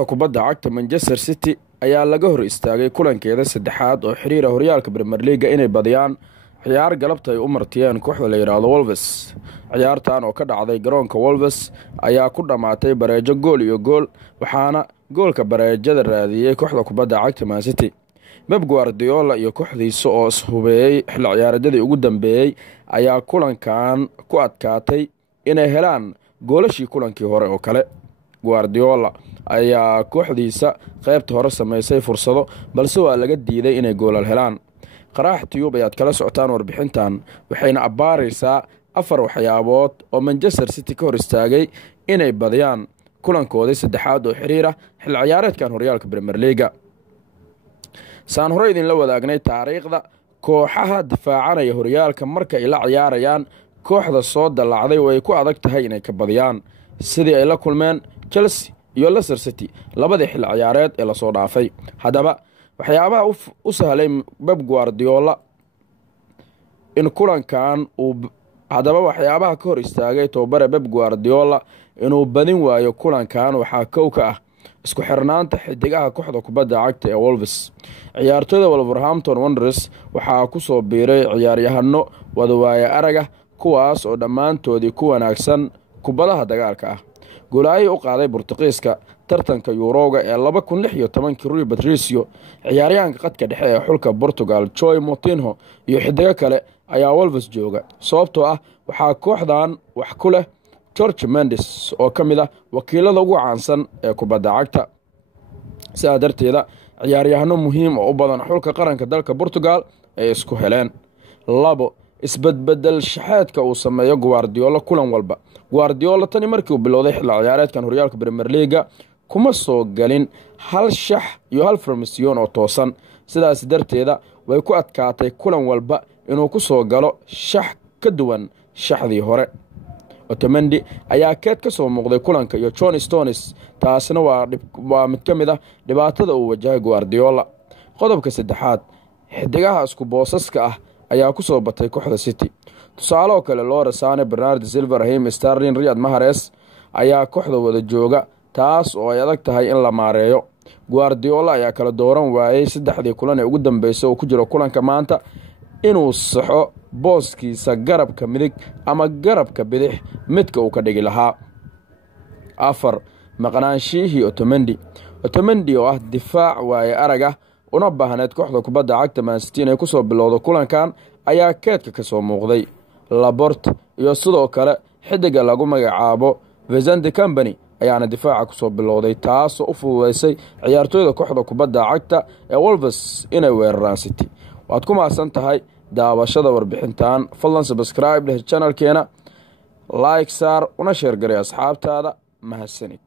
kubadda cagta Manchester City ayaa laga hor istaagay kulankeeda saddexaad oo xiriir horyaalka Premier League inay badiyaan ciyaar galabta ay u martiyeen kooxda la yiraahdo Wolves. Ciyaartan oo ka dhacday garoonka Wolves ayaa ku dhamaatay bareejo gool iyo gool, waxaana goolka bareejada raadiyay kooxda kubadda cagta Man City. Pep Guardiola iyo kooxdiisa oo ishubeeyay xil ciyaareedii ugu dambeeyay ayaa kulankan ku adkaatay inay helaan goolashii kulankii hore oo kale. Guardiola ayaa kooxdiisa qaybta hore sameysay fursado, balse waa laga diiday inay goolal helaan. Qaraax Tube ayaad kala socotaan warbixintan, waxayna abaaraysaa 4 waxyaabood oo Manchester City ka hor istaagay inay badiyaan kulankoodii saddexaad oo xiriir ah xil ciyaareedkan horyaalka Premier League. Saan hore idin la wadaagnay taariikhda kooxaha difaacanaya horyaalka marka ay la ciyaarayaan kooxda soo dalacday way ku adag tahay inay ka badiyaan, sidii ay la kulmeen Chelsea iyo Leicester City labadii xil ciyaareed ee la soo dhaafay. Haddaba waxyaabaha u sahlay Pep Guardiola in kulankan waxyaabaha ka hor istaagay tababare Pep Guardiola inuu badin waayo kulankan waxaa kow ka ah isku xirnaanta xidigaha kooxda kubadda cagta ee Wolves. Ciyaartoyda Wolverhampton Wanderers waxaa ku soo biiray ciyaaryahano wadawaaya araga kuwaas oo dhammaantoodii ku wanaagsan kubadaha dagaalka ah. Goolahay u qaaday Portugiiska tartanka Euro-ga ee 2016 Rui Patricio, ciyaaryahanka qadka dhexe ee xulka Portugal João Moutinho iyo xidiga kale ayaa Wolves jooga. Sababtoo ah waxaa kooxdan wax ku leh Jorge Mendes oo kamid ah wakiilada ugu caansan ee kubadda cagta. Sidaa darteeda ciyaaryahano muhiim oo u badan xulka qaranka dalka Portugal ay isku heleen. 2 isbedbedel shaxeedka uu sameeyo Guardiola kulan walba. Guardiola tani markii uu bilowday xil ciyaareedkan horyaalka Premier League kuma soo galin hal shax iyo hal formasyon oo toosan. Sidaas darteeda way ku adkaatay kulan walba inuu ku soo galo shax ka duwan shaxdii hore. Otamendi ayaa keed ka soo muuqday kulanka iyo John Stones, taasna waa mid ka mid ah dhibaatada uu wajahay Guardiola. Qodobka saddexaad, xidigaha isku boosaska ah ayaa ku soo batay kooxda City. Tusaale oo kale Leroy Sane, Bernardo Silva, Raheem Sterling, Riyad Mahrez ayaa kooxda wada jooga, taas oo ay adag tahay in la maareeyo. Guardiola ayaa kala dooran waayay 3 kulan ee ugu dambeysay oo ku jira kulanka maanta inuu saxo booskiisa garabka midig ama garabka bidix midka uu ka dhigi lahaa. 4 maqnaanshihii Otamendi oo ah difaac waaye araga una baahneed kooxda kubadda cagta Man City inay ku soo bilowdo kulankan ayaa keedka ka soo muuqday. Laporte iyo sidoo kale xidiga lagu magacaabo Vincent Kompany ayaana difaaca ku soo bilowday, taas oo u fududeysay ciyaartoyda kooxda kubadda cagta ee Wolves inay weeraraan City. waad ku maasan tahay daawashada warbixintan. Fadlan subscribe channelkeena, like saar una share garay asxaabtaada. mahadsanid.